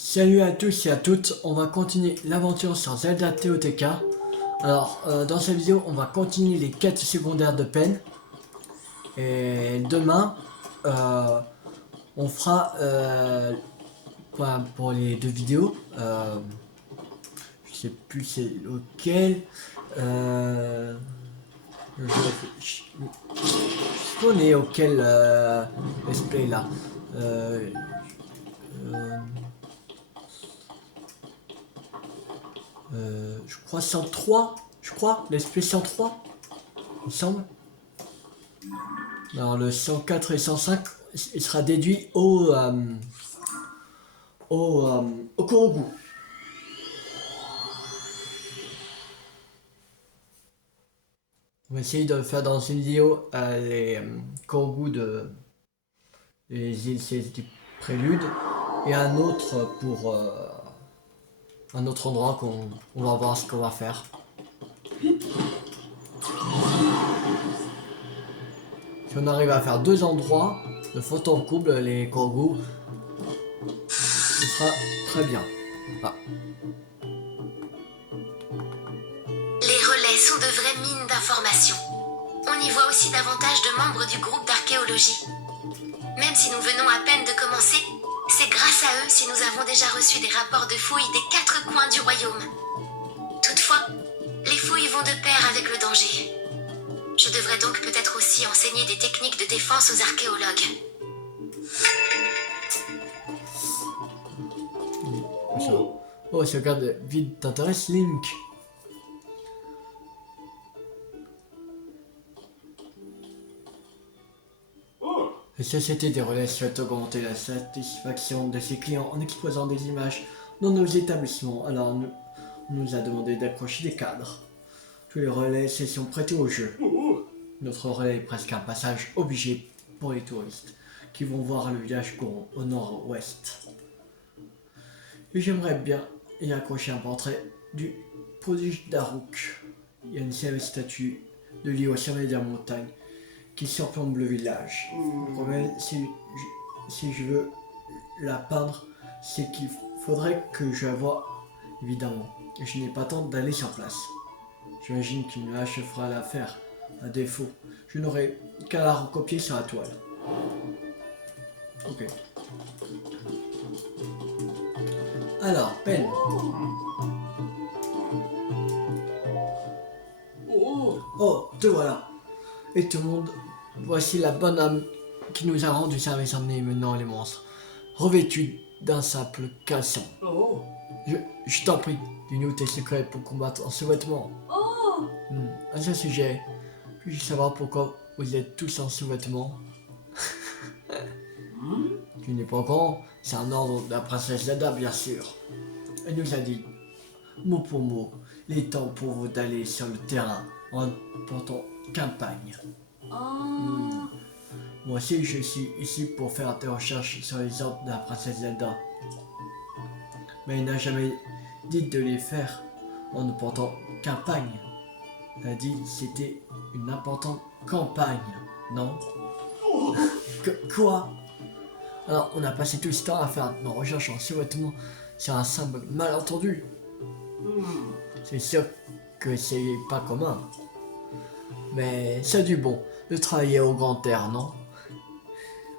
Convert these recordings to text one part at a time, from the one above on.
Salut à tous et à toutes, on va continuer l'aventure sur Zelda TOTK. Alors, dans cette vidéo, on va continuer les quêtes secondaires de peine. Et demain, on fera, pour les deux vidéos, je sais plus c'est lequel, je connais auquel let's play là. Je crois 103, je crois, l'esprit 103, il me semble. Alors le 104 et 105, il sera déduit au Korogu. On va essayer de faire dans une vidéo les Korogu de les îles du prélude et un autre pour un autre endroit qu'on va voir ce qu'on va faire. Si on arrive à faire deux endroits de faute en couple, les Korogu, ce sera très bien. Ah. Les relais sont de vraies mines d'informations. On y voit aussi davantage de membres du groupe d'archéologie. Même si nous venons à peine de commencer, c'est grâce à eux si nous avons déjà reçu des rapports de fouilles des quatre coins du royaume. Toutefois, les fouilles vont de pair avec le danger. Je devrais donc peut-être aussi enseigner des techniques de défense aux archéologues. Oh, ce garde vide t'intéresse, Link? La société des relais souhaite augmenter la satisfaction de ses clients en exposant des images dans nos établissements. Alors, on nous a demandé d'accrocher des cadres. Tous les relais se sont prêtés au jeu. Notre relais est presque un passage obligé pour les touristes qui vont voir le village Goron au nord-ouest. Et j'aimerais bien y accrocher un portrait du prodige Daruk. Il y a une célèbre statue de lui au sommet de la montagne qui surplombe le village. Le problème, si je veux la peindre, c'est qu'il faudrait que je la voie, évidemment. Et je n'ai pas le temps d'aller sur place. J'imagine qu'une hache fera l'affaire. À défaut, je n'aurai qu'à la recopier sur la toile. Ok. Alors, peine. Oh, te voilà. Et tout le monde, voici la bonne âme qui nous a rendu service emmené menant les monstres, revêtus d'un simple caleçon. Je t'en prie, dis-nous tes secrets pour combattre en sous-vêtements. À ce sujet, puis-je savoir pourquoi vous êtes tous en sous-vêtements? Tu n'es pas au courant, c'est un ordre de la princesse Zelda, bien sûr. Elle nous a dit, mot pour mot, il est temps pour vous d'aller sur le terrain en portant campagne. Moi aussi, je suis ici pour faire des recherches sur les ordres de la princesse Zelda. Mais il n'a jamais dit de les faire en ne portant campagne. Elle a dit que c'était une importante campagne, non? Quoi? Alors, on a passé tout ce temps à faire nos recherches en sous-vêtements sur un simple malentendu. C'est sûr que c'est pas commun. Mais c'est du bon de travailler au grand air, non?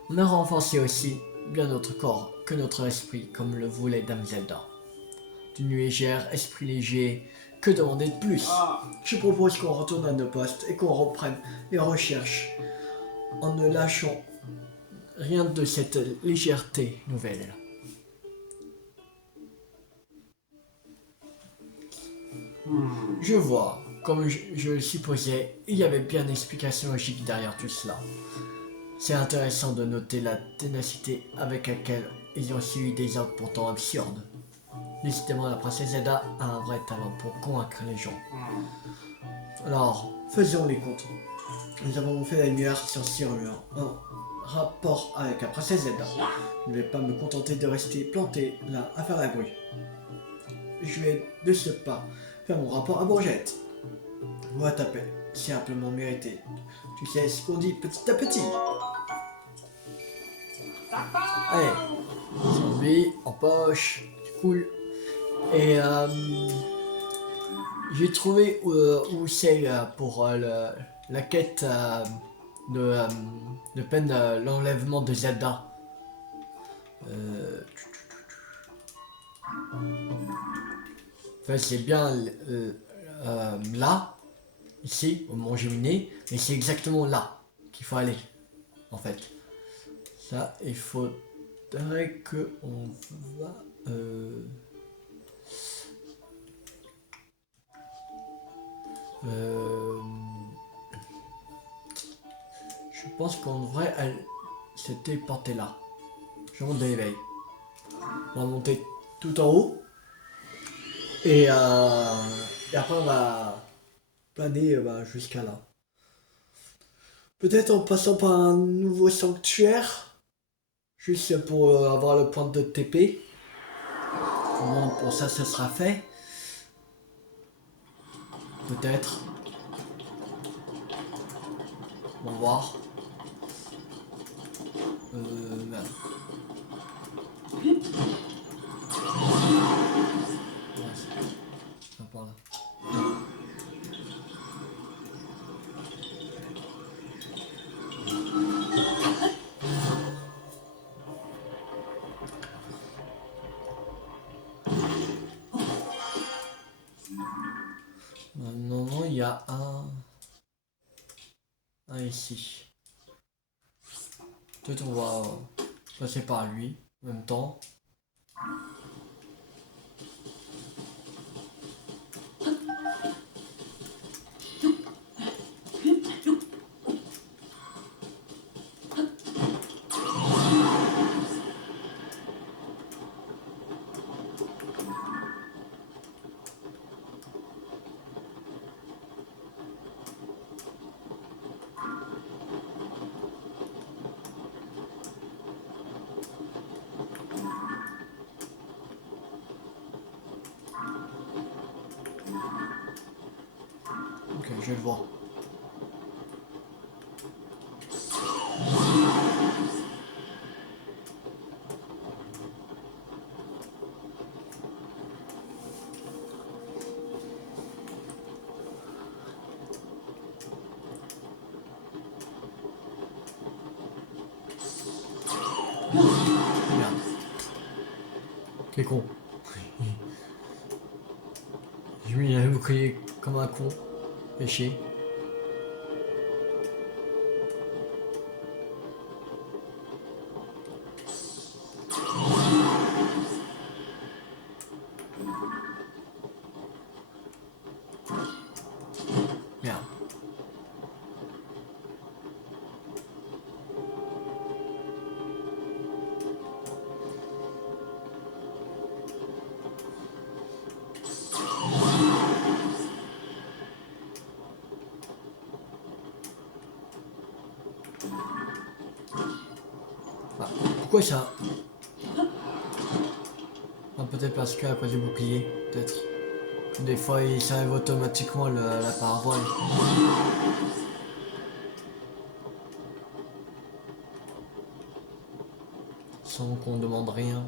On a renforcé aussi bien notre corps que notre esprit, comme le voulait Dame Zelda. D'une légère, esprit léger, que demander de plus? Je propose qu'on retourne à nos postes et qu'on reprenne les recherches en ne lâchant rien de cette légèreté nouvelle. Je vois, comme je le supposais, il y avait bien une explication logique derrière tout cela. C'est intéressant de noter la ténacité avec laquelle ils ont suivi des ordres pourtant absurdes. Décidément, la princesse Zelda a un vrai talent pour convaincre les gens. Alors, faisons les comptes. Nous avons fait la lumière sur Cyrulure en rapport avec la princesse Zelda. Je ne vais pas me contenter de rester planté là à faire la bruit. Je vais de ce pas faire mon rapport à Bourgette. Moi ta paix, c'est amplement mérité. Tu sais ce qu'on dit petit à petit. Allez, rubis en poche, c'est cool. Et j'ai trouvé où c'est pour la quête de, de peine l'enlèvement de Zelda. Enfin, c'est bien là, ici, au Mont Géminé, mais c'est exactement là qu'il faut aller, en fait. Ça, il faudrait que on va... je pense qu'on devrait se téléporter là. Je monte de l'éveil. On va monter tout en haut. Et après on va planer jusqu'à là. Peut-être en passant par un nouveau sanctuaire. Juste pour avoir le point de TP. Bon, pour ça, ça sera fait. Peut-être. On va voir. Merde. Ouais, c'est pas par là. Non, il y a un ici. Peut-être on va passer par lui en même temps. Ok, je vais le voir. Merde. Quel con. Je mis un bouclier comme un con. Péché. Merde. Ah, pourquoi ça? Ah, peut-être parce qu'à cause du bouclier, peut-être. Des fois, il s'arrive automatiquement la parabole. Sans qu'on demande rien.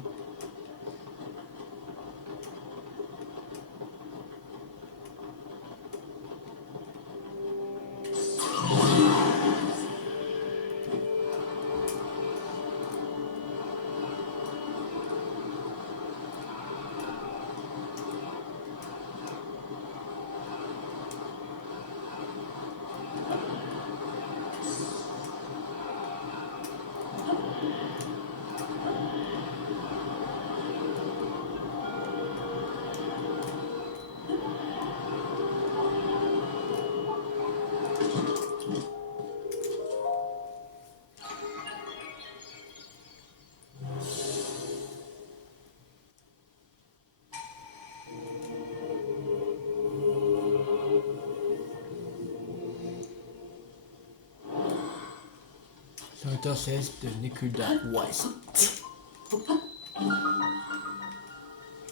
Serviteur céleste de Nekuda West.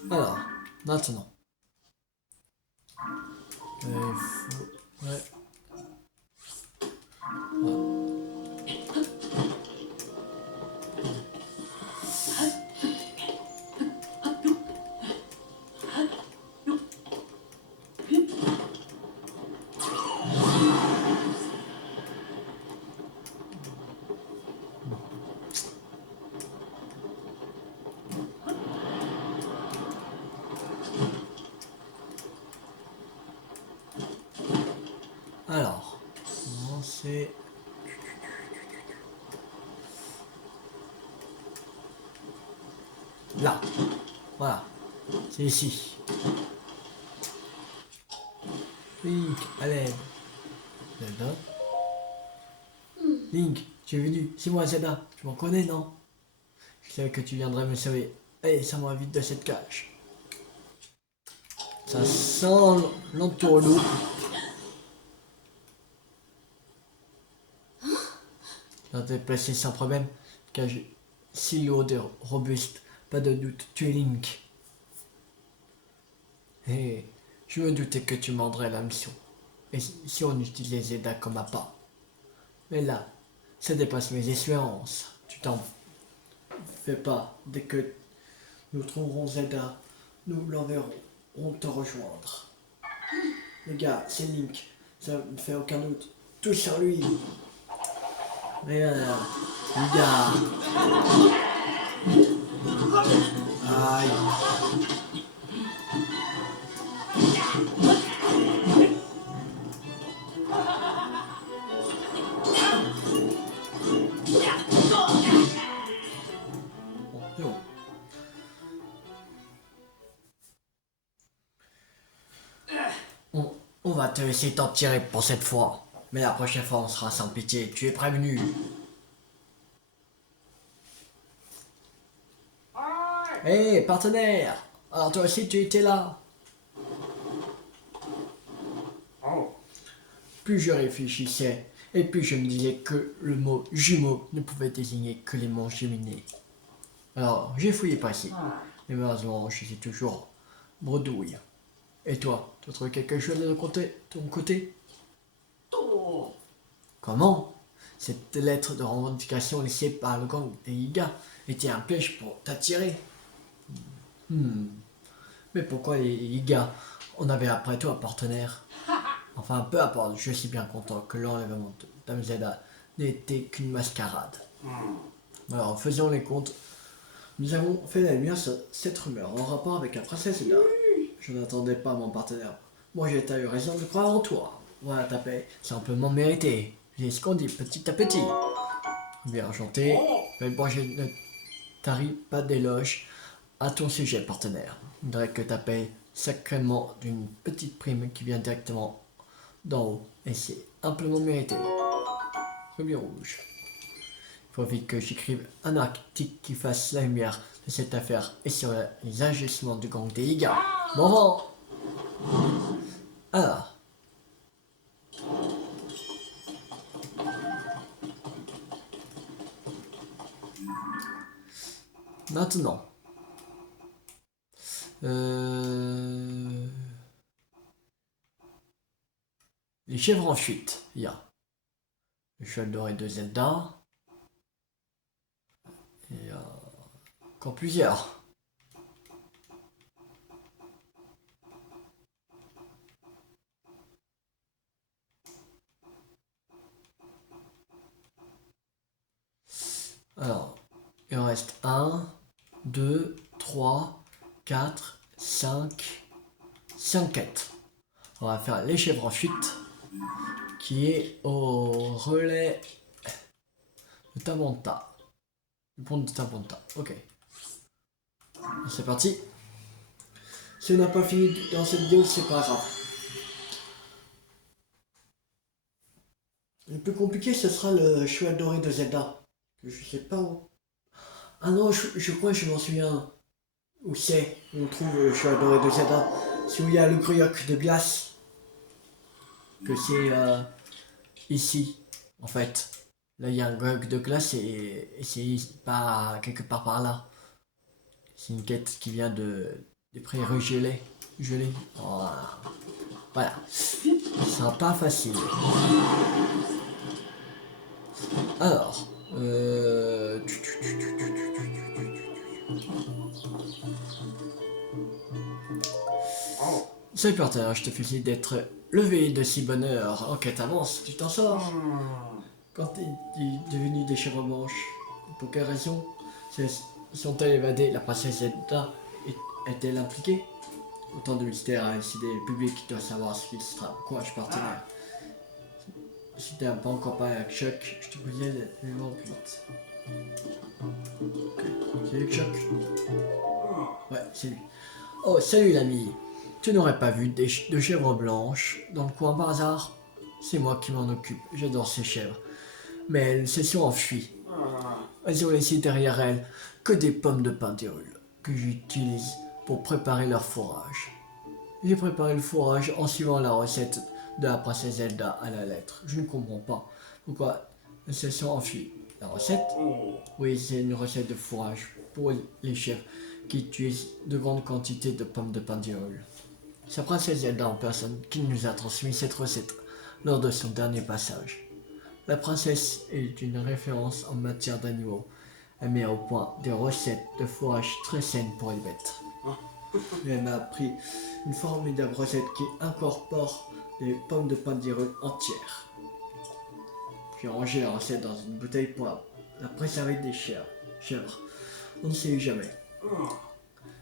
Alors, maintenant. Il faut... Ouais. Là. Voilà. C'est ici. Link, à l'aide. Zelda. Link, tu es venu. C'est moi, Zelda. Tu m'en connais, non? Je savais que tu viendrais me sauver. Allez, sors-moi vite de cette cage. Ça sent l'entourloupe. Ça t'est placé sans problème. Cage si lourde et robuste. Pas de doute, tu es Link. Et je me doutais que tu mordrais la mission. Et si on utilisait Zelda comme appât. Mais là, ça dépasse mes espérances. Tu t'en fais pas. Dès que nous trouverons Zelda, nous l'enverrons te rejoindre. Les gars, c'est Link. Ça ne fait aucun doute. Tout sur lui. Mais les gars. Aïe. Bon, c'est bon. On va te laisser t'en tirer pour cette fois. Mais la prochaine fois, on sera sans pitié. Tu es prévenu. Hé, hey, partenaire! Alors toi aussi, tu étais là. Plus je réfléchissais, et plus je me disais que le mot jumeau ne pouvait désigner que les monts Géminés. Alors, j'ai fouillé par ici. Mais malheureusement, je suis toujours bredouille. Et toi, tu as trouvé quelque chose de ton côté? Comment? Cette lettre de revendication laissée par le gang des Yiga était un piège pour t'attirer. Mais pourquoi les Yiga? On avait après tout un partenaire. Enfin, peu importe, je suis bien content que l'enlèvement de Dame Zelda n'était qu'une mascarade. Alors, faisons les comptes. Nous avons fait la lumière sur cette rumeur en rapport avec la princesse Zelda. Je n'attendais pas mon partenaire. Moi, j'ai eu raison de croire en toi. Voilà ta paix, c'est amplement mérité. J'ai ce qu'on dit petit à petit. Bien enchanté, mais bon, je ne tarie pas d'éloge à ton sujet, partenaire. Je voudrais que ta paix sacrément d'une petite prime qui vient directement d'en haut. Et c'est amplement mérité. Rubis rouge. Il faut vite que j'écrive un article qui fasse la lumière de cette affaire et sur les agissements du gang des Yiga. Bon vent. Alors. Maintenant. Les chèvres en fuite. Il y a le cheval doré de Zelda. Et il y a encore plusieurs. Alors, il en reste 1, 2, 3, 4, 5 quêtes. On va faire les chèvres en fuite, qui est au relais de Tabanta. Le pont de Tabanta, ok. C'est parti. Si on n'a pas fini dans cette vidéo, c'est pas grave. Le plus compliqué, ce sera le cheval doré de Zelda. Je sais pas où. Ah non, je crois que je m'en souviens. Où c'est? Où on trouve le cheval doré de Zelda. C'est où il y a le grioc de glace. Que c'est ici, en fait. Là, il y a un grioc de glace et c'est pas quelque part par là. C'est une quête qui vient des prairies gelées. Voilà. Voilà. Ce sera pas facile. Alors. Salut partenaire, je te félicite d'être levé de si bonne heure. Enquête avance, tu t'en sors. Quand t'es devenu des chèvres blanches, pour quelle raison sont-elles évadées? La princesse Zelda est-elle impliquée? Autant de mystères à décider, le public doit savoir ce qu'il sera. Courage partenaire. Si t'as pas encore parlé avec Chuck, je te conseille d'aller voir plus vite. Ok, salut Chuck. Ouais, c'est lui. Oh, salut l'ami. Tu n'aurais pas vu de chèvres blanches dans le coin par hasard? C'est moi qui m'en occupe. J'adore ces chèvres. Mais elles se sont enfuies. Elles ont laissé derrière elles que des pommes de pin d'Hyrule que j'utilise pour préparer leur fourrage. J'ai préparé le fourrage en suivant la recette de la princesse Zelda à la lettre. Je ne comprends pas pourquoi elles se sont enfuies. La recette? Oui, c'est une recette de fourrage pour les chèvres qui utilisent de grandes quantités de pommes de pin d'Hyrule. C'est la princesse Zelda en personne qui nous a transmis cette recette lors de son dernier passage. La princesse est une référence en matière d'animaux. Elle met au point des recettes de fourrage très saines pour les bêtes. Elle m'a appris une formidable recette qui incorpore des pommes de pin d'Hyrule entières. J'ai rangé la recette dans une bouteille pour la préserver des chèvres. On ne sait jamais.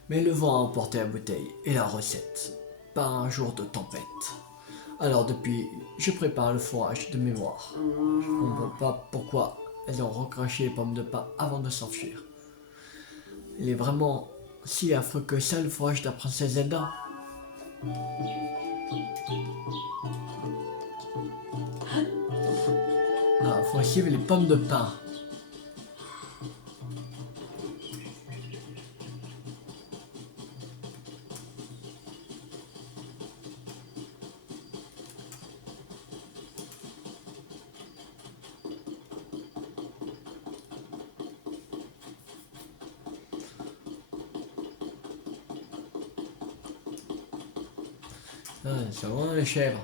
Mais le vent a emporté la bouteille et la recette par un jour de tempête. Alors depuis, je prépare le fourrage de mémoire. Je ne comprends pas pourquoi elles ont recraché les pommes de pin avant de s'enfuir. Il est vraiment si affreux que ça le fourrage de la princesse Zelda. Ah, faut suivre les pommes de pin. Ah, c'est vraiment les chèvres.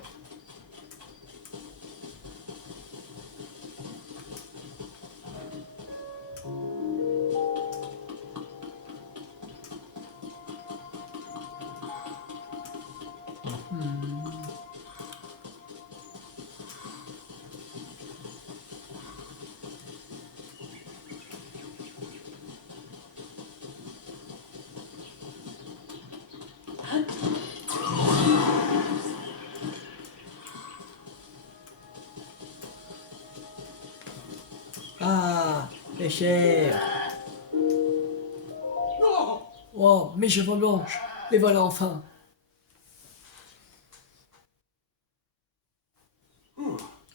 Ah, les chèvres. Oh, mes cheveux blanches. Les voilà enfin.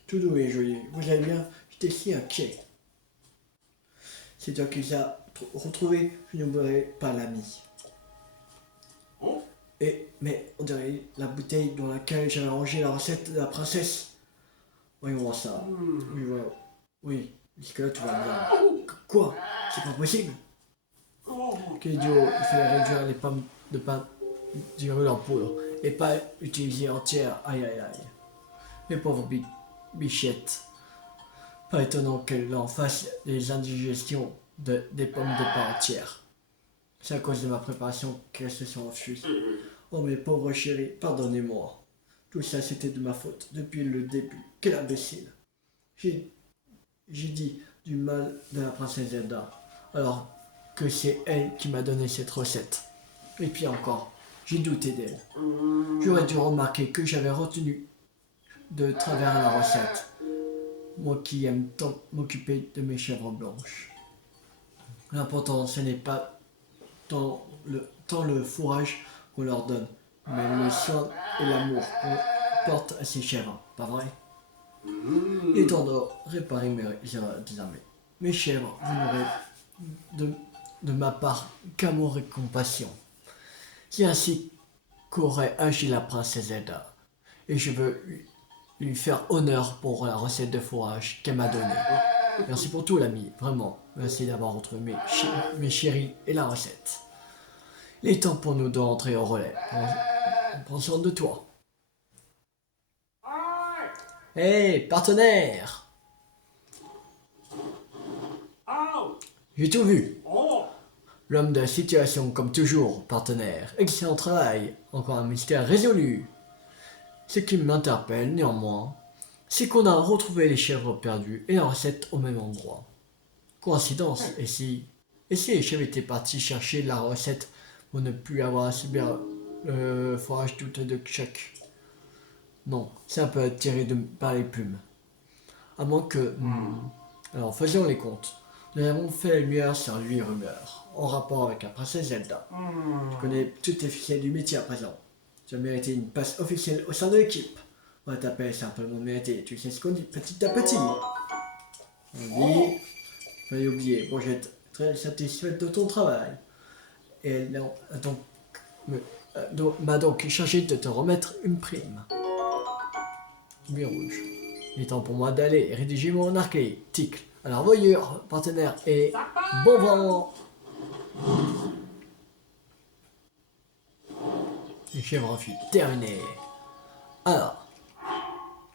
Tout doux et joli. Vous allez bien? J'étais si inquiet. C'est toi qui les as retrouvés. Je n'oublierai pas l'ami. Mais on dirait la bouteille dans laquelle j'avais rangé la recette de la princesse. Voyons voir ça. Oui, voilà. Oui, jusque-là tout va bien. Quoi? C'est pas possible? Quel idiot, il fallait réduire les pommes de pin d'Hyrule en poudre et pas utiliser entière. Aïe aïe aïe. Les pauvres bichettes. Pas étonnant qu'elles en fassent des indigestions des pommes de pin entières. C'est à cause de ma préparation qu'elles se sont enfuies. Oh mes pauvres chéris, pardonnez-moi. Tout ça c'était de ma faute depuis le début. Quel imbécile. J'ai dit du mal de la princesse Zelda. Alors que c'est elle qui m'a donné cette recette. Et puis encore, j'ai douté d'elle. J'aurais dû remarquer que j'avais retenu de travers la recette. Moi qui aime tant m'occuper de mes chèvres blanches. L'important ce n'est pas tant le fourrage qu'on leur donne, mais le soin et l'amour qu'on porte à ces chèvres, pas vrai? Il est temps de réparer mes erreurs désormais. Mes chèvres, vous n'aurez de ma part qu'amour et compassion. C'est ainsi qu'aurait agi la princesse Zelda, et je veux lui faire honneur pour la recette de fourrage qu'elle m'a donnée. Merci pour tout l'ami, vraiment. Merci d'avoir retrouvé mes chéris et la recette. Il est temps pour nous de rentrer au relais. Prends soin de toi. Hé, partenaire! J'ai tout vu. L'homme de la situation, comme toujours, partenaire. Excellent travail. Encore un mystère résolu. Ce qui m'interpelle, néanmoins, c'est qu'on a retrouvé les chèvres perdues et la recette au même endroit. Coïncidence, et si les chèvres étaient partis chercher la recette pour ne plus avoir à subir le fourrage toutes de chaque? Non, c'est un peu tiré par les plumes. À moins que... Alors, faisons les comptes. Nous avons fait la lumière sur 8 rumeurs. en rapport avec la princesse Zelda. Tu connais toutes les ficelles du métier à présent. Tu as mérité une place officielle au sein de l'équipe. On va t'appeler simplement mérité. Tu sais ce qu'on dit petit à petit. Oui, fallait oublier. Bon, j'ai été très satisfaite de ton travail. Et elle m'a donc chargé de te remettre une prime. Bien rouge. Il est temps pour moi d'aller rédiger mon archétype. Alors, voyure, partenaire et bon vent. Les chèvres fuient. Terminé. Alors,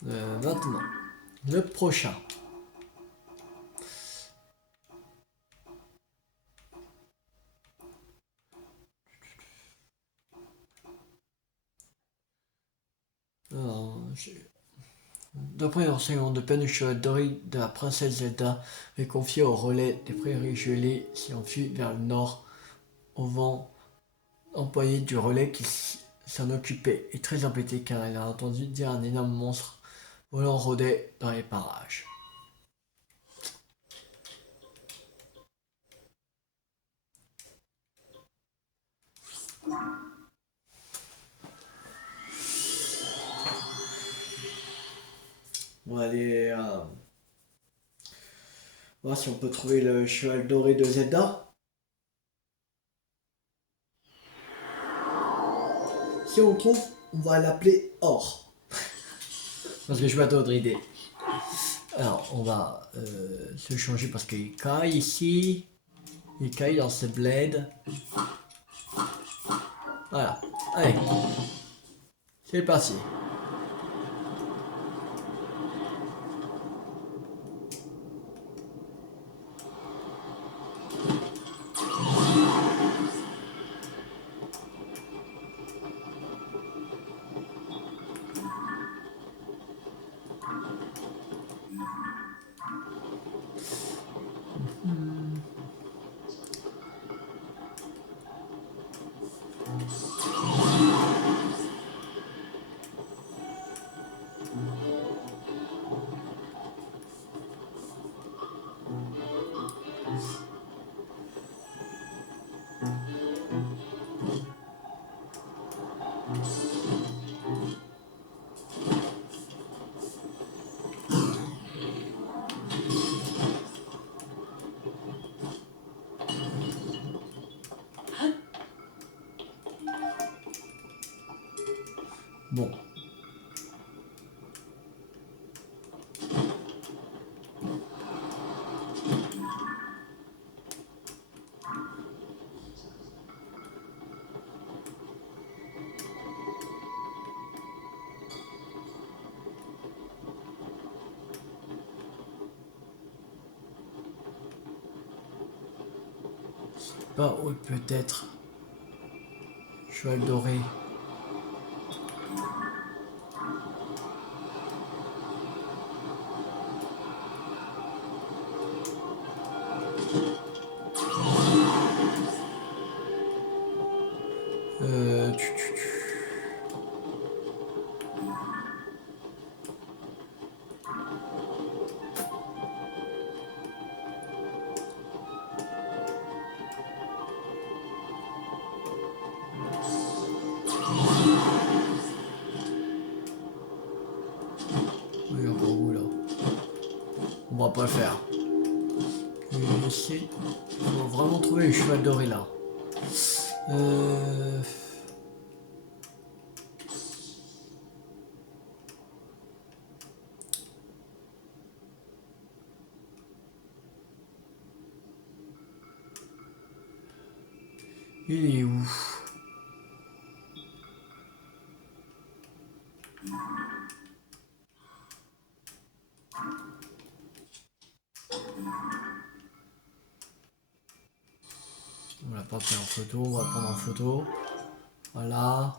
maintenant, le prochain. Alors, d'après l'enseignement de peine, le cheval doré de la princesse Zelda est confié au relais des prairies gelées qui enfuient vers le nord. Au vent, employé du relais qui s'en occupait est très embêté car elle a entendu dire un énorme monstre volant rôdait dans les parages. On va aller voir si on peut trouver le cheval doré de Zelda. Si on trouve, on va l'appeler Or. Parce que je vais d'autres idées. Alors, on va se changer parce qu'il caille ici. Il caille dans ce bled. Voilà. Allez. C'est parti. Bon. Pas où peut-être. Cheval doré. Euh... tu, tu, tu. Oui, encore où là. On va pas le faire. Je vais essayer. Faut vraiment trouver le cheval doré là. Euh... Il est où? On l'a pas pris en photo, on va prendre en photo. Voilà.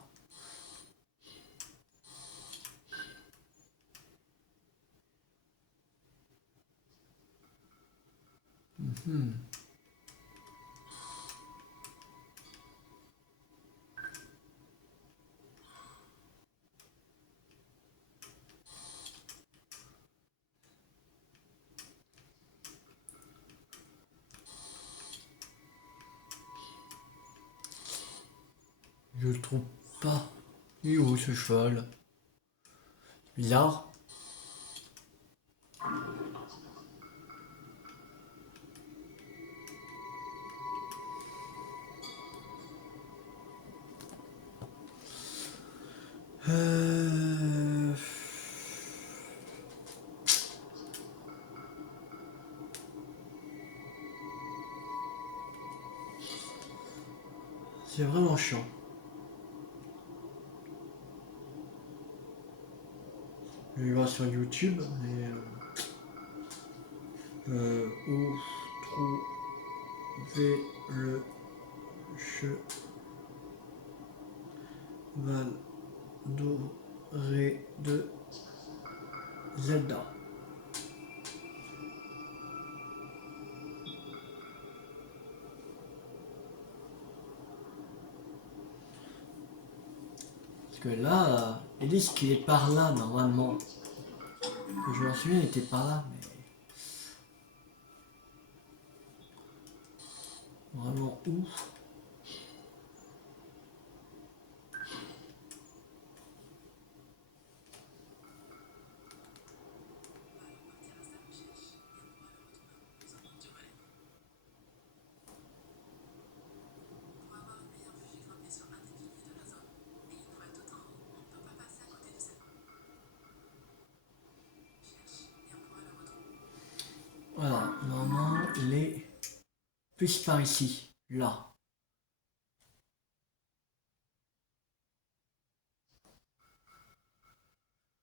Je le trouve pas. Il est où ce cheval? Bizarre. Euh... C'est vraiment chiant. Je vais voir sur YouTube, mais où trouver le cheval doré de Zelda? Parce que là, ils disent qu'il est par là normalement. Je m'en souviens, il était par là, mais vraiment où? Voilà, normalement, il est plus par ici, là.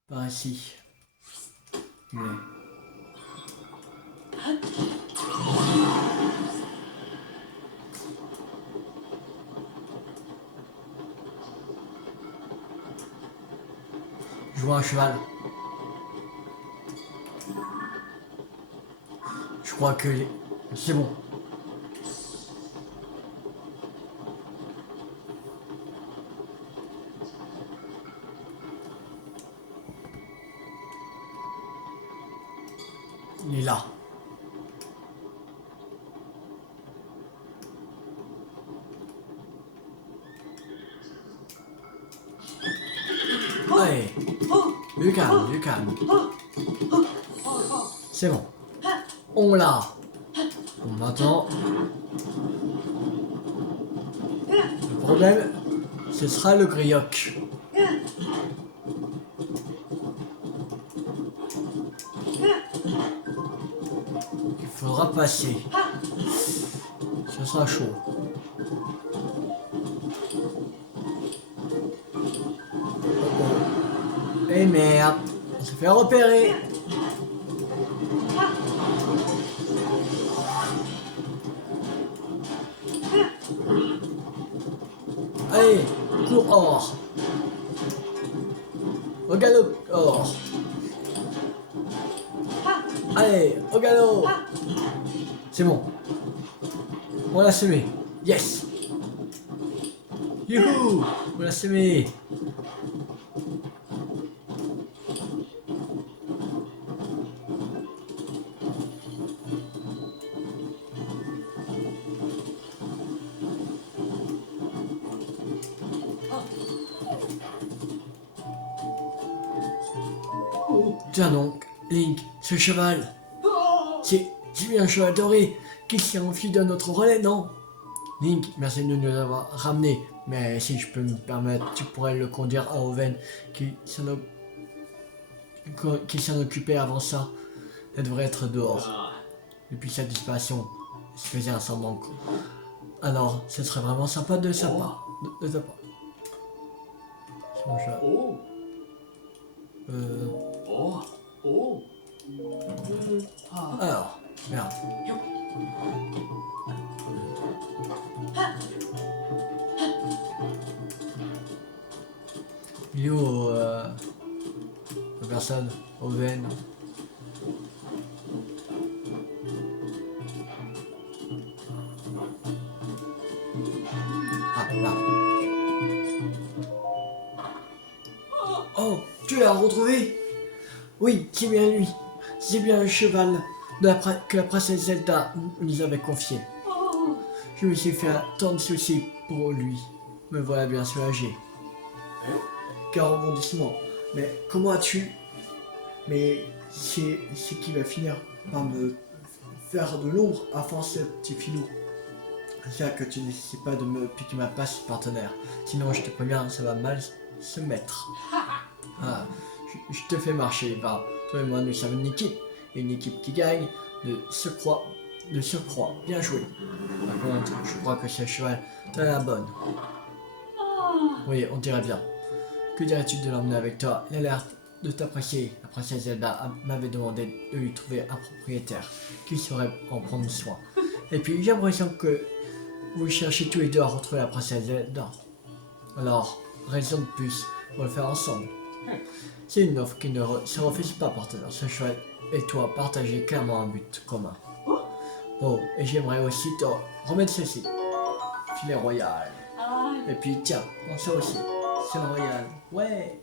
Par ici. Il est. Je vois un cheval. Je crois que c'est bon. Il est là. Ouais. Du calme, du calme. C'est bon. On l'a. Bon, maintenant, le problème, ce sera le grioc. Il faudra passer. Ce sera chaud. Eh merde, on s'est fait repérer. Allez, cours hors. Au galop, hors. Allez, au galop. C'est bon. On l'a semé. Yes. Youhou, on l'a semé. Tiens donc, Link, ce cheval. C'est bien un cheval doré qui s'est enfui de notre relais, non? Link, merci de nous avoir ramenés. Mais si je peux me permettre, tu pourrais le conduire à Oven qui s'en occupait avant ça. Elle devrait être dehors. Depuis sa disparition, il se faisait un semblant. Alors, ce serait vraiment sympa de sa part. De sa part. C'est mon cheval. Alors, merde. Il est où, la personne? Oven. Ah, là. Oh, tu l'as retrouvé? Oui, c'est bien lui. C'est bien le cheval que la princesse Zelda nous avait confié. Je me suis fait tant de soucis pour lui. me voilà bien soulagé. Quel rebondissement. Mais comment as-tu... Mais c'est qui va finir par me faire de l'ombre à force, petit filou. J'espère que tu n'essaies pas de me piquer ma place, partenaire. Sinon, je te préviens, ça va mal se mettre. Ah, je te fais marcher, va. Toi et moi, nous sommes une équipe. Et une équipe qui gagne de surcroît. Bien joué. Par contre, je crois que ce cheval, t'as la bonne. Oui, on dirait bien. Que dirais-tu de l'emmener avec toi? Il a l'air de t'apprécier. La princesse Zelda m'avait demandé de lui trouver un propriétaire qui saurait en prendre soin. Et puis, j'ai l'impression que vous cherchez tous les deux à retrouver la princesse Zelda. Alors, raison de plus pour le faire ensemble. C'est une offre qui ne se refuse pas, partenaire. Ce cheval et toi partagez clairement un but commun. Oh, et j'aimerais aussi te remettre ceci. Filet royal. Et puis tiens, prends ça aussi. C'est le royal. Ouais.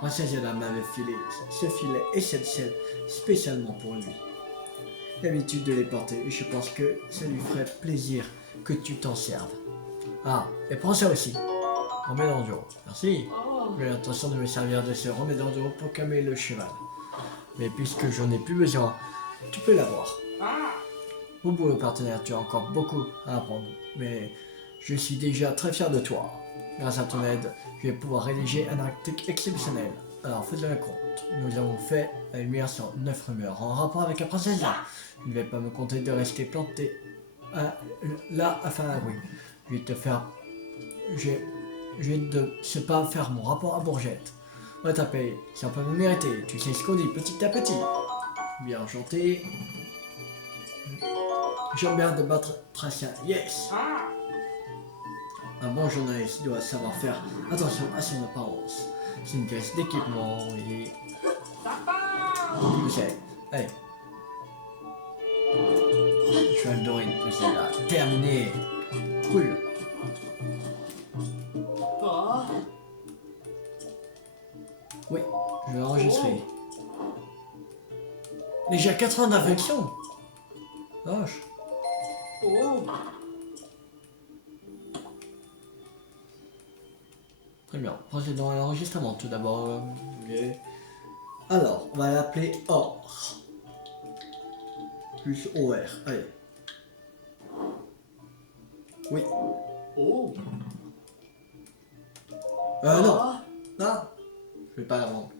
Princesse Zelda m'avait filé ce filet et cette selle spécialement pour lui. L'habitude de les porter et je pense que ça lui ferait plaisir que tu t'en serves. Ah, et prends ça aussi. Remède d'enduro. Merci. J'ai l'intention de me servir de ce remède d'enduro pour calmer le cheval. Mais puisque j'en ai plus besoin, tu peux l'avoir. Bon boulot, partenaire, tu as encore beaucoup à apprendre. Mais je suis déjà très fier de toi. Grâce à ton aide, je vais pouvoir rédiger un article exceptionnel. Alors faisons le compte. Nous avons fait la lumière sur 9 rumeurs en rapport avec la princesse. Je ne vais pas me contenter de rester planté là à faire la bruit. Je vais de pas faire mon rapport à Bourgette. On va taper, c'est un peu me mériter. Tu sais ce qu'on dit petit à petit. Bien enchanté. J'aime bien de battre Tracia. Yes. Un bon journaliste doit savoir faire attention à son apparence. C'est une pièce d'équipement et... Vous savez, allez. Cheval doré de Zelda. Terminé. Cool. Oui, je vais enregistrer. Mais j'ai 4 ans d'infection. Vache. Très bien, procédons à l'enregistrement tout d'abord. Okay. Alors, on va l'appeler OR. Plus OR, allez. Oui. Non. Non. Je vais pas la vendre.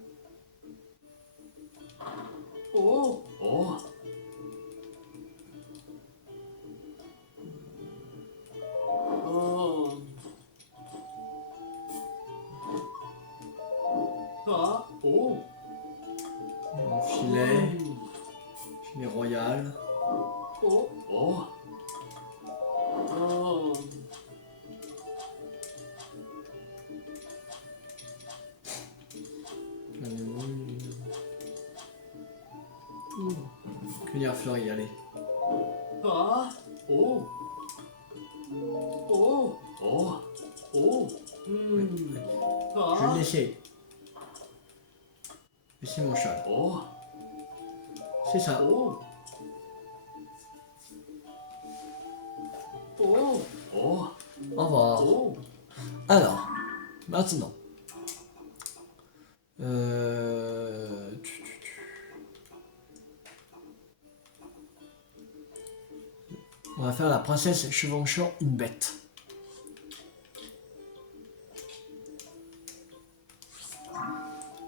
Mon filet royal. Cuillère fleurie, allez. Je vais laisser. Laissez mon cheval. C'est ça. Au revoir. Alors, maintenant. On va faire la princesse Chevanchon une bête.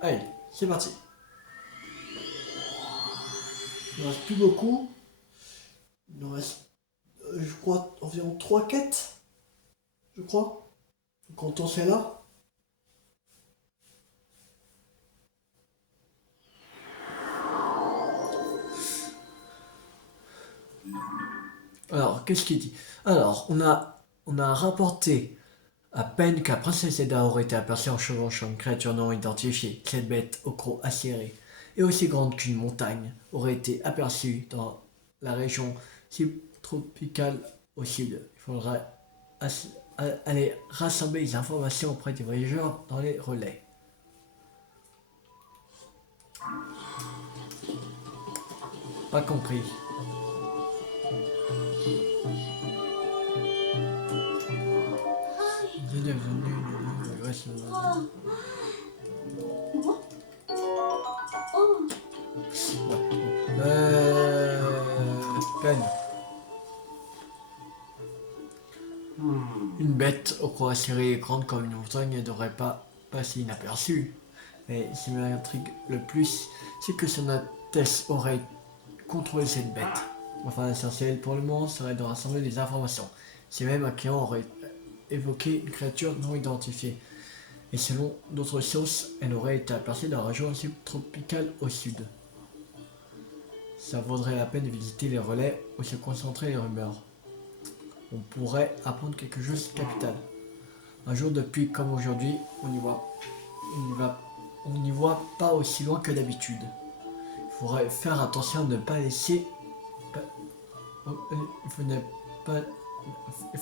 Allez, c'est parti. Il ne reste plus beaucoup. Il nous reste, je crois, environ 3 quêtes. Je crois. Quand on fait là. Alors, qu'est-ce qu'il dit? Alors, on a rapporté à peine que la princesse Zelda aurait été aperçue en chevauchant une créature non identifiée. Cette bête au croc acéré et aussi grande qu'une montagne aurait été aperçue dans la région subtropicale au sud. Il faudra aller rassembler les informations auprès des voyageurs dans les relais. Pas compris. vous êtes venu, peine. Une bête au croix serré et grande comme une montagne ne devrait pas passer inaperçue. Mais ce qui m'intrigue le plus, c'est que son Altesse aurait contrôlé cette bête. Enfin, l'essentiel pour le moment serait de rassembler des informations. Si même un client aurait évoqué une créature non identifiée. Et selon d'autres sources, elle aurait été aperçue dans la région subtropicale au sud. Ça vaudrait la peine de visiter les relais où se concentraient les rumeurs. On pourrait apprendre quelque chose de capital. Un jour de pluie comme aujourd'hui, on n'y voit pas aussi loin que d'habitude. Il faudrait faire attention à ne pas laisser... Il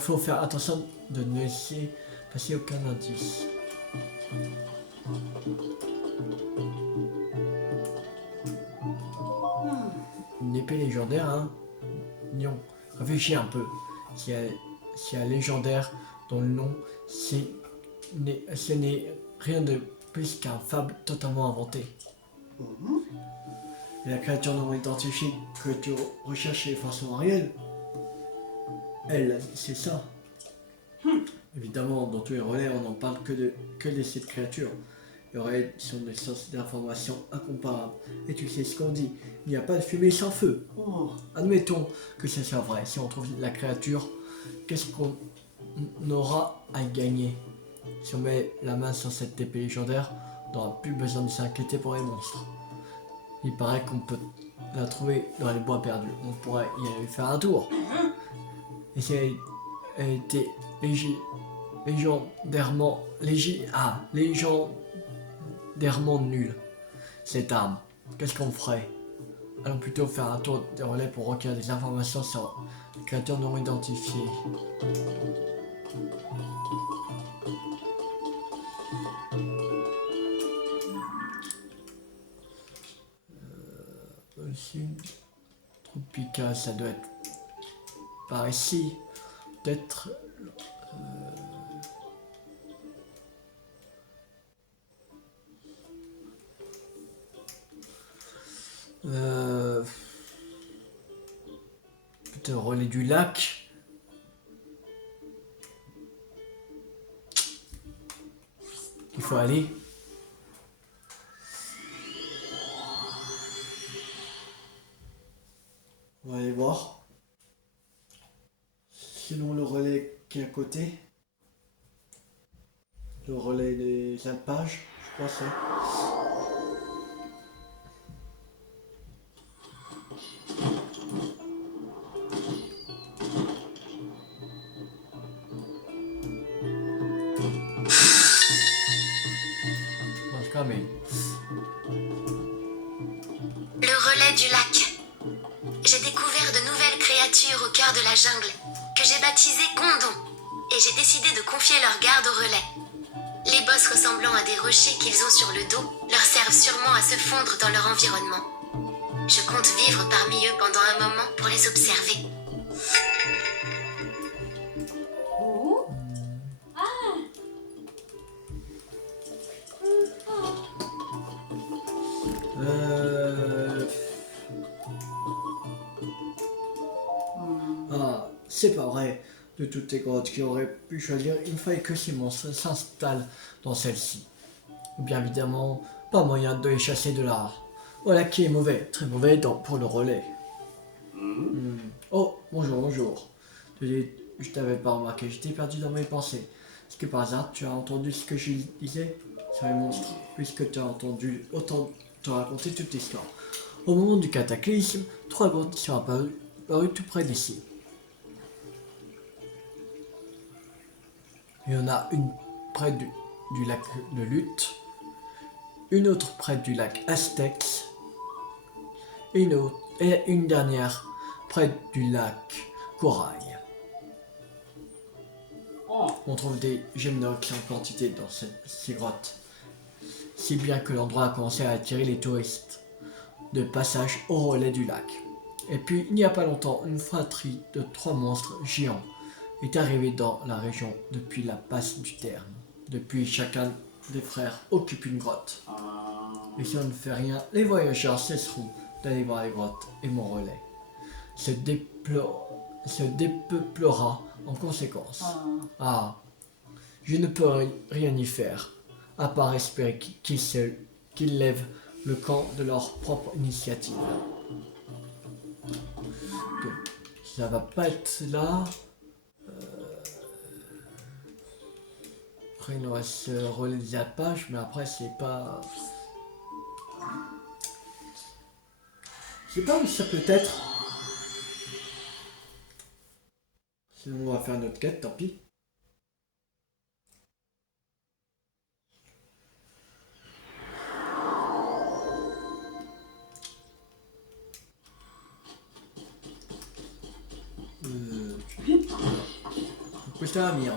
faut faire attention de ne laisser passer aucun indice. Une épée légendaire, hein? Non. Réfléchis un peu. Si un légendaire dont le nom, ce n'est rien de plus qu'un fable totalement inventé. Et la créature non identifiée que tu recherches est forcément réelle. Elle, c'est ça. Évidemment, dans tous les relais, on n'en parle que de cette créature. Les relais sont des sources d'informations incomparables. Et tu sais ce qu'on dit, il n'y a pas de fumée sans feu. Admettons que ce soit vrai. Si on trouve la créature, qu'est-ce qu'on aura à gagner? Si on met la main sur cette épée légendaire, on n'aura plus besoin de s'inquiéter pour les monstres. Il paraît qu'on peut la trouver dans les bois perdus. On pourrait y aller faire un tour. Et si elle était légendairement nulle, cette arme, qu'est-ce qu'on ferait? Allons plutôt faire un tour des relais pour recueillir des informations sur les créatures non identifiées. Aussi, Tropica, ça doit être par ici, peut-être. Peut-être relais du lac. Il faut aller. On va aller voir. Sinon le relais qui est à côté. Le relais des alpages, je crois c'est. Mais... Le relais du lac. J'ai découvert de nouvelles créatures au cœur de la jungle, que j'ai baptisées Gondons, et j'ai décidé de confier leur garde au relais. Les bosses ressemblant à des rochers qu'ils ont sur le dos leur servent sûrement à se fondre dans leur environnement. Je compte vivre parmi eux pendant un moment pour les observer. Ah, c'est pas vrai. De toutes les grottes qui auraient pu choisir, il fallait que ces monstres s'installent dans celle-ci. Bien évidemment, pas moyen de les chasser de là. Voilà qui est mauvais, très mauvais pour le relais. Oh, bonjour. Je t'avais pas remarqué, j'étais perdu dans mes pensées. Est-ce que par hasard tu as entendu ce que je disais sur les monstres, puisque tu as entendu autant te raconter toute l'histoire. Au moment du cataclysme, 3 grottes sont apparues tout près d'ici. Il y en a une près du lac de Lutte, une autre près du lac Aztex, et une dernière près du lac Corail. On trouve des gymnox en quantité dans ces grottes, si bien que l'endroit a commencé à attirer les touristes de passage au relais du lac. Et puis, il n'y a pas longtemps, une fratrie de 3 monstres géants est arrivé dans la région depuis la passe du terme. Depuis, chacun des frères occupe une grotte. Et si on ne fait rien, les voyageurs cesseront d'aller voir les grottes et mon relais se dépeuplera en conséquence. Ah, je ne peux rien y faire, à part espérer qu'ils lèvent le camp de leur propre initiative. Okay. Ça va pas être là. Après, il nous reste relais des pages, mais après, c'est pas. Je sais pas où ça peut être. Sinon, on va faire notre quête, tant pis. Questa mia,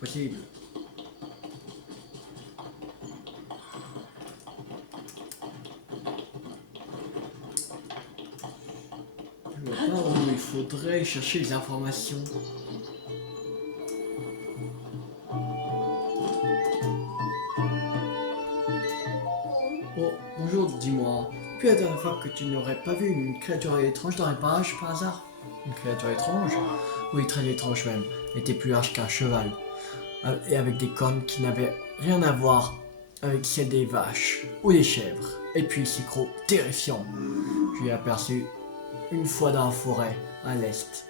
possible. Je vois pas où il faudrait chercher les informations. Oh, bonjour, dis-moi. Depuis la dernière fois que tu n'aurais pas vu une créature étrange dans les parages par hasard? Une créature étrange? Oui, très étrange même. Elle était plus large qu'un cheval. Et avec des cornes qui n'avaient rien à voir avec celles des vaches ou des chèvres. Et puis ses crocs terrifiants. Je l'ai aperçu une fois dans la forêt, à l'est.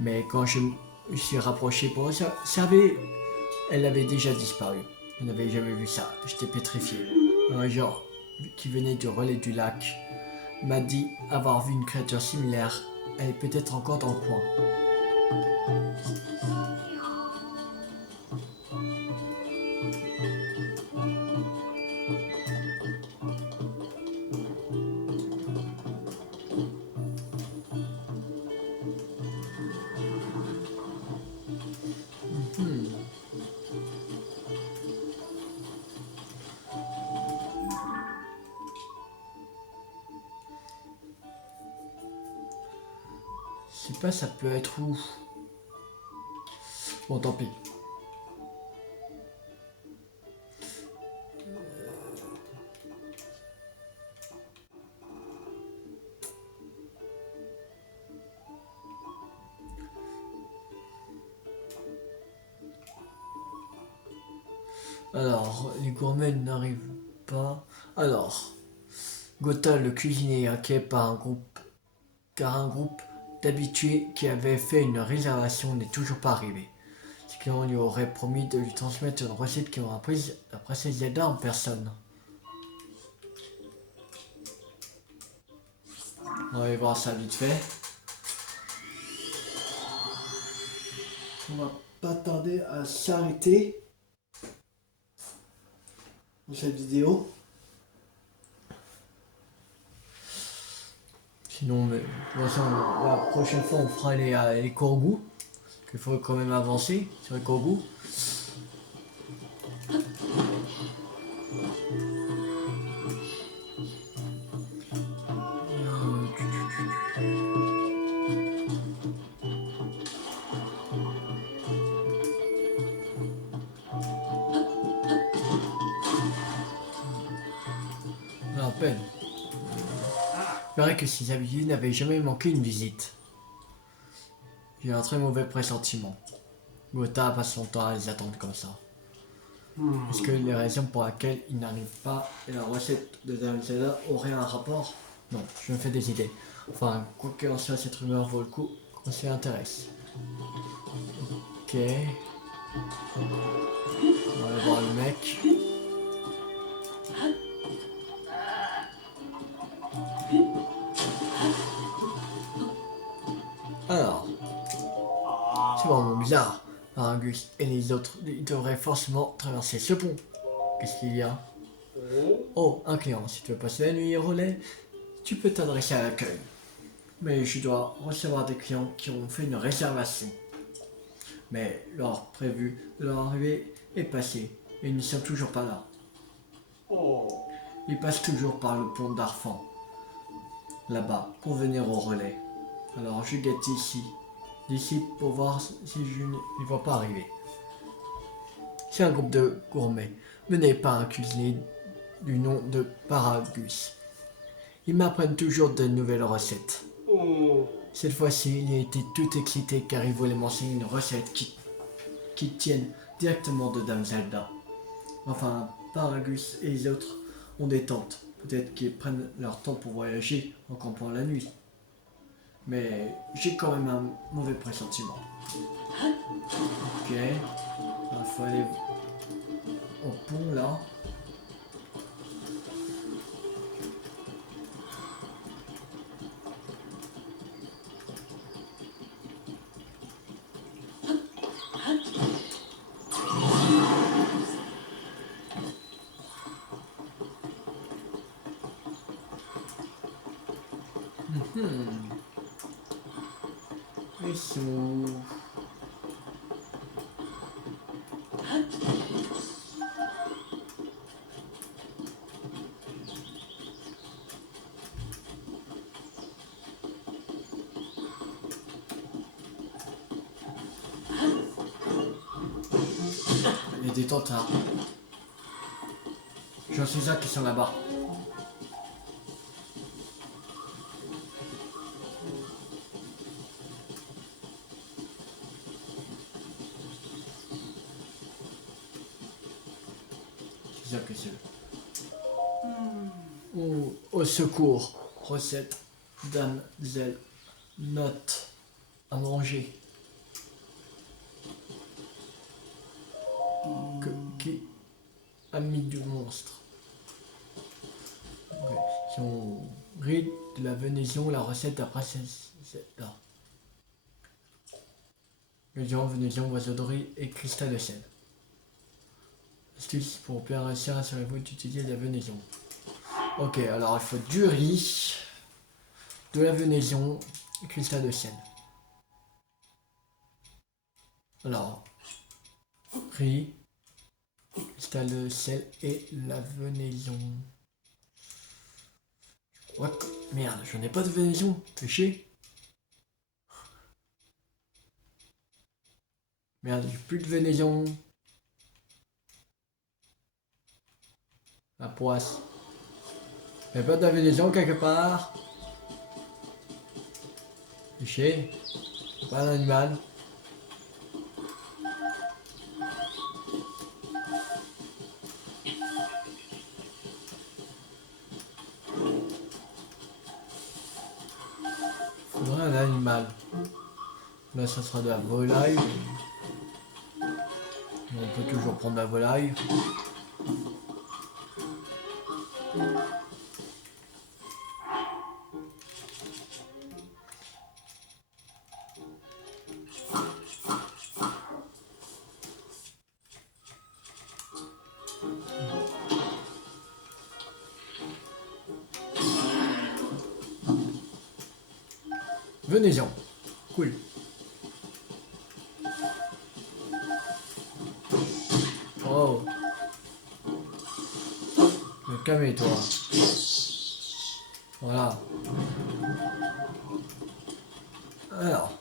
Mais quand je me suis rapproché pour observer, elle avait déjà disparu. Je n'avais jamais vu ça. J'étais pétrifié. Un genre qui venait du relais du lac m'a dit avoir vu une créature similaire. Elle est peut-être encore dans le coin. Je sais pas, ça peut être où. Bon, tant pis. Alors, les gourmets n'arrivent pas. Alors, Gotha, le cuisinier, inquiet car un groupe d'habitués qui avait fait une réservation n'est toujours pas arrivé. Ses clients lui auraient promis de lui transmettre une recette qu'ils ont apprise d'après ses Zelda en personne. On va aller voir ça vite fait. On va pas tarder à s'arrêter dans cette vidéo. Sinon, mais, de toute façon, la prochaine fois, on fera les Kourgous. Il faut quand même avancer sur les Kourgous. À peine. Il paraît que ces habitués n'avaient jamais manqué une visite. J'ai un très mauvais pressentiment. Gotha passe son temps à les attendre comme ça. Est-ce que les raisons pour lesquelles ils n'arrivent pas et la recette de Zelda aurait un rapport? Non, je me fais des idées. Enfin, quoi qu'il en soit, cette rumeur vaut le coup qu'on s'y intéresse. Ok. On va aller voir le mec. Alors, c'est vraiment bizarre. Angus et les autres, ils devraient forcément traverser ce pont. Qu'est-ce qu'il y a? Oh, un client. Si tu veux passer la nuit au relais, tu peux t'adresser à l'accueil. Mais je dois recevoir des clients qui ont fait une réservation. Mais l'heure prévue de leur arrivée est passée et ils ne sont toujours pas là. Ils passent toujours par le pont d'Arfan, là-bas, pour venir au relais. Alors je guette ici d'ici pour voir si je ne les vois pas arriver. C'est un groupe de gourmets mené par un cuisinier du nom de Paragus. Ils m'apprennent toujours de nouvelles recettes. Cette fois-ci, il a été tout excité car il voulait m'enseigner une recette qui tienne directement de Dame Zelda. Enfin, Paragus et les autres ont des tentes. Peut-être qu'ils prennent leur temps pour voyager en campant la nuit. Mais j'ai quand même un mauvais pressentiment. Ok. Il faut aller au pont là. Ils sont où? Il y a des tentes là. J'en sais ça qui sont là-bas. C'est ça que c'est. Au secours. Recette. Dame Zel. Note. À manger. Qui ami du monstre. Okay. Si on rit de la venaison, la recette d'après c'est là. Le diamant, venaison, oiseau doré et cristal de sel. Astuce pour bien réussir, assurez-vous d'utiliser la venaison. Ok, alors il faut du riz, de la venaison et cristal de sel. Alors, riz, cristal de sel et la venaison. Ouais, merde, j'en ai pas de venaison, fais chier. Merde, j'ai plus de venaison. La poisse. Y'a pas de la venaison quelque part. Fais chier. Pas d'animal. Faudrait un animal. Là, ça sera de la volaille. On peut toujours prendre la volaille. Venaison. Cool. Oh. Mais calme-toi. Voilà. Alors.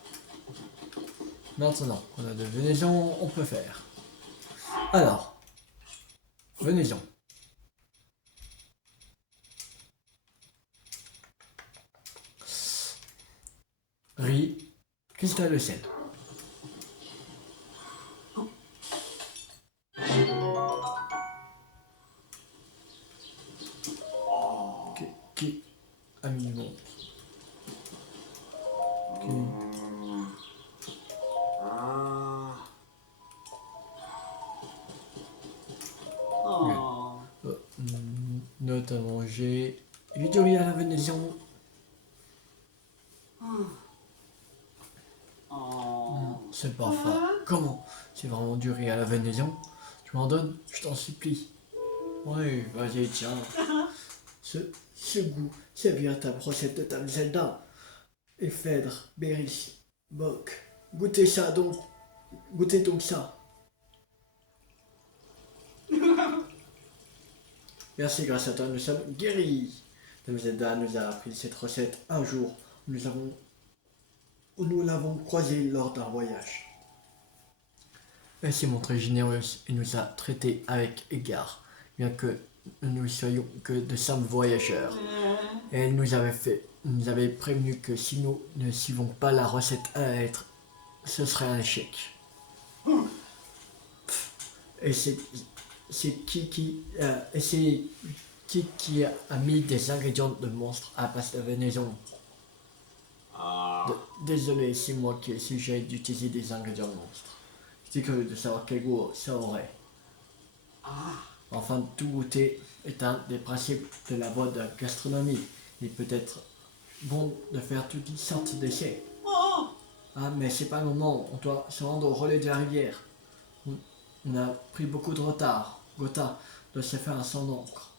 Maintenant qu'on a de venaison, on peut faire. Alors. Venaison. Riz. Cristal de sel. Qui a mis le monde. Note à manger. Et du riz à la venaison. C'est pas fort. Comment? C'est vraiment du riz à la venaison? Tu m'en donnes? Je t'en supplie. Ouais, vas-y, tiens. Ce goût, c'est bien ta recette de Dame Zelda. Et Phèdre, Berry, Boc. Goûtez ça donc. Goûtez donc ça. Merci, grâce à toi, nous sommes guéris. Dame Zelda nous a appris cette recette un jour. Nous avons où nous l'avons croisé lors d'un voyage. Elle s'est montrée généreuse et nous a traités avec égard, bien que nous ne soyons que de simples voyageurs. Et elle nous avait prévenu que si nous ne suivons pas la recette à la lettre, ce serait un échec. Et c'est qui a mis des ingrédients de monstre à la pasta venaison. Désolé, c'est moi qui ai suggéré d'utiliser des ingrédients de monstre. J'étais curieux de savoir quel goût ça aurait. Enfin, tout goûter est un des principes de la voie de la gastronomie. Il peut être bon de faire toutes sortes d'essais. Ah, mais c'est pas le moment, on doit se rendre au relais de la rivière. On a pris beaucoup de retard. Gotha doit se faire un sang d'encre.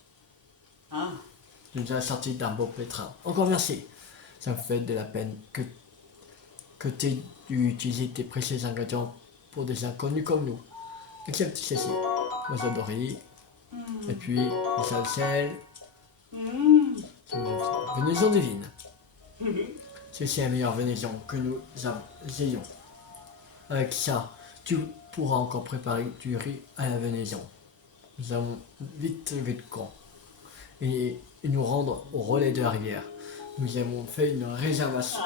Je nous ai sorti d'un beau pétrin. Encore merci. Ça me fait de la peine que tu aies dû utiliser tes précieux ingrédients pour des inconnus comme nous. Excepte ceci. Oiseau doré. Et puis, les salselles. Venaison divine. Ceci est la meilleure venaison que nous ayons. Avec ça, tu pourras encore préparer du riz à la venaison. Nous allons vite lever le camp et nous rendre au relais de la rivière. Nous avons fait une réservation.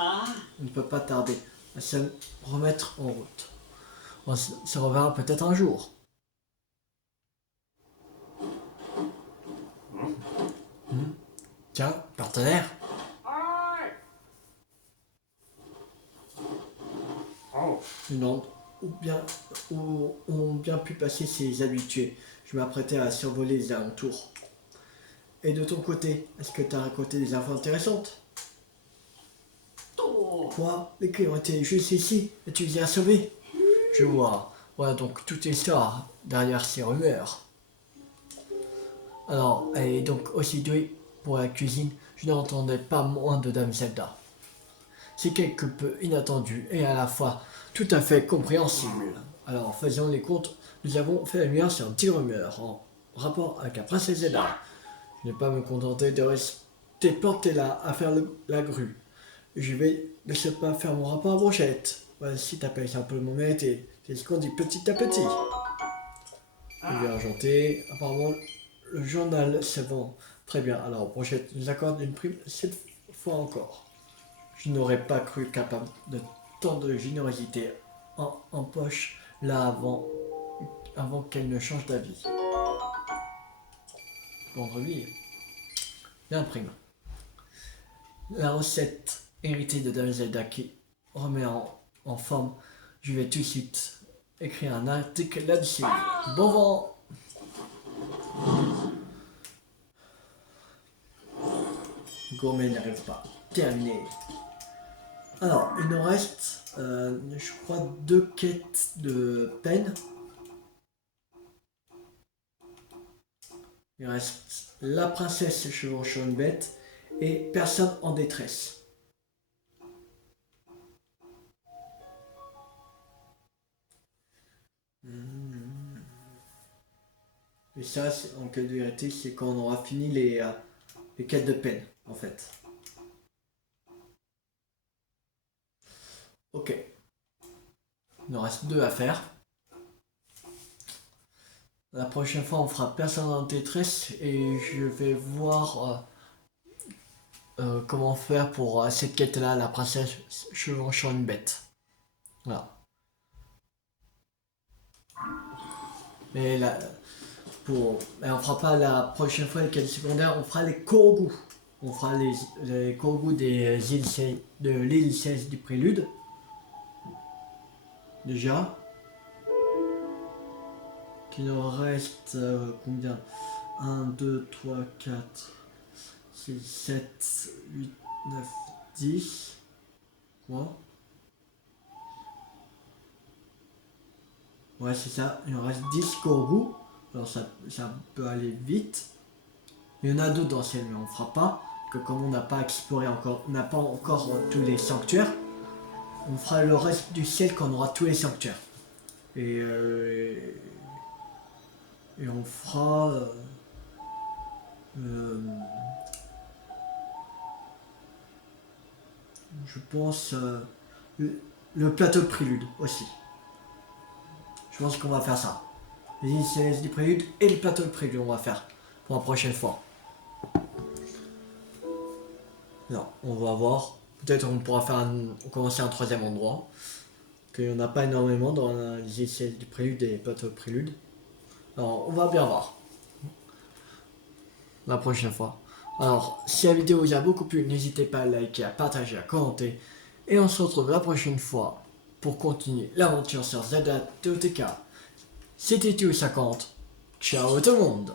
On ne peut pas tarder à se remettre en route. On se reverra peut-être un jour. Tiens, partenaire. Non, où ont bien pu passer ses habitués. Je m'apprêtais à survoler les alentours. Et de ton côté, est-ce que tu as raconté des infos intéressantes? Quoi? Les clés ont été juste ici et tu les as sauvés? Je vois. Voilà donc toute l'histoire derrière ces rumeurs. Alors, elle est donc aussi douée pour la cuisine. Je n'entendais pas moins de Dame Zelda. C'est quelque peu inattendu et à la fois tout à fait compréhensible. Alors, faisons les comptes. Nous avons fait la lumière sur une petite rumeur en rapport avec la princesse Zelda. Je ne vais pas me contenter de rester planté là à faire la grue. Je vais de ce pas faire mon rapport à brochette. Voilà, si t'appelles un peu mon mérité. C'est ce qu'on dit petit à petit. Le argenté. Apparemment, le journal se vend très bien. Alors, brochette nous accorde une prime cette fois encore. Je n'aurais pas cru capable de tant de générosité en poche là avant qu'elle ne change d'avis. Vendredi, j'imprime. La recette héritée de Dame Zelda qui remet en forme. Je vais tout de suite écrire un article là-dessus. Bon vent! Gourmet n'arrive pas. Terminé. Alors, il nous reste, je crois, 2 quêtes de peine. Il reste la princesse chevauchant une bête et personne en détresse. Et ça, en quête de vérité, c'est quand on aura fini les quêtes de peine, en fait. Ok. Il nous reste 2 à faire. La prochaine fois, on fera personne en détresse et je vais voir comment faire pour cette quête-là, la princesse chevauchant une bête. Voilà. Mais là, mais on fera pas la prochaine fois les quêtes secondaires, on fera les Korogu. On fera les Korogu de l'île 16 du Prélude. Déjà. Qu'il nous reste combien? 1, 2, 3, 4, 6, 7, 8, 9, 10. Quoi? Ouais, c'est ça. Il en reste 10 Korogu. Alors ça peut aller vite. Il y en a d'autres dans celle, mais on fera pas. Que comme on n'a pas exploré encore, on n'a pas encore tous les sanctuaires, on fera le reste du ciel quand on aura tous les sanctuaires. Et on fera je pense le plateau de prélude aussi. Je pense qu'on va faire ça. Les initiales du prélude et le plateau de prélude, on va faire pour la prochaine fois. Non, on va voir. Peut-être on pourra commencer un troisième endroit. Qu'il n'y en a pas énormément dans les initiales du prélude et les plateaux de prélude. Alors, on va bien voir. La prochaine fois. Alors, si la vidéo vous a beaucoup plu, n'hésitez pas à liker, à partager, à commenter. Et on se retrouve la prochaine fois pour continuer l'aventure sur Zelda TOTK. C'était Théo50. Ciao tout le monde!